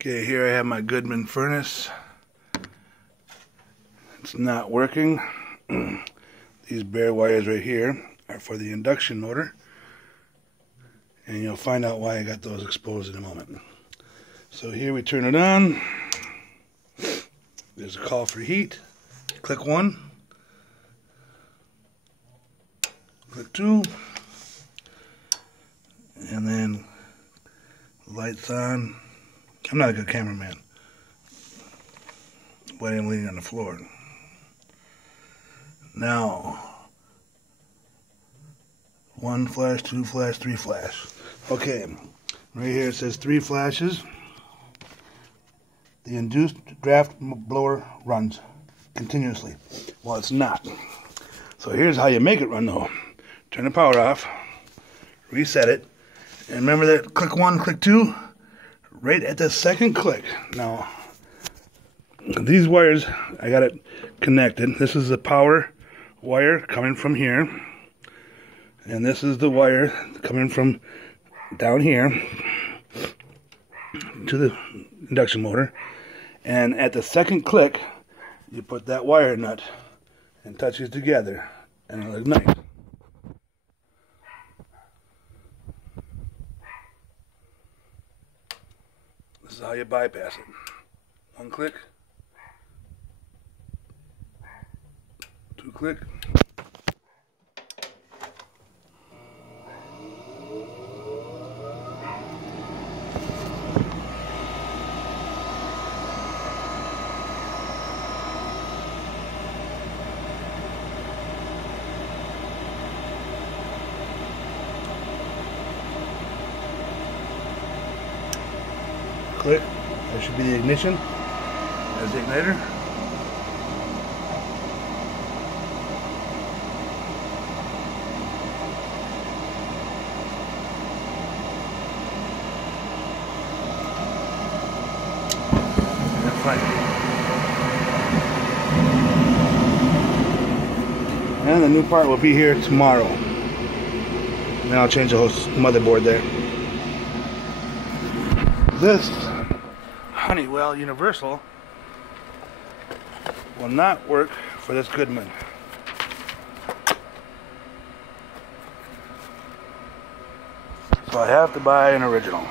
Okay, here I have my Goodman furnace. It's not working. These bare wires right here are for the induction motor, and you'll find out why I got those exposed in a moment. So here we turn it on. There's a call for heat. Click 1. Click 2. And then lights on. I'm not a good cameraman, but I'm leaning on the floor. Now, 1 flash, 2 flash, 3 flash. Okay, right here it says 3 flashes. The induced draft blower runs continuously. Well, it's not. So here's how you make it run though. Turn the power off, reset it, and remember that click 1, click 2, right at the second click. Now, these wires, I got it connected. This is the power wire coming from here, and this is the wire coming from down here to the induction motor. And at the second click, you put that wire nut and touch it together, and it'll ignite. This is how you bypass it. 1 click, 2 click. Click. That should be the ignition. There's the igniter. And the new part will be here tomorrow. And then I'll change the whole motherboard there. This Honeywell Universal will not work for this Goodman. So I have to buy an original.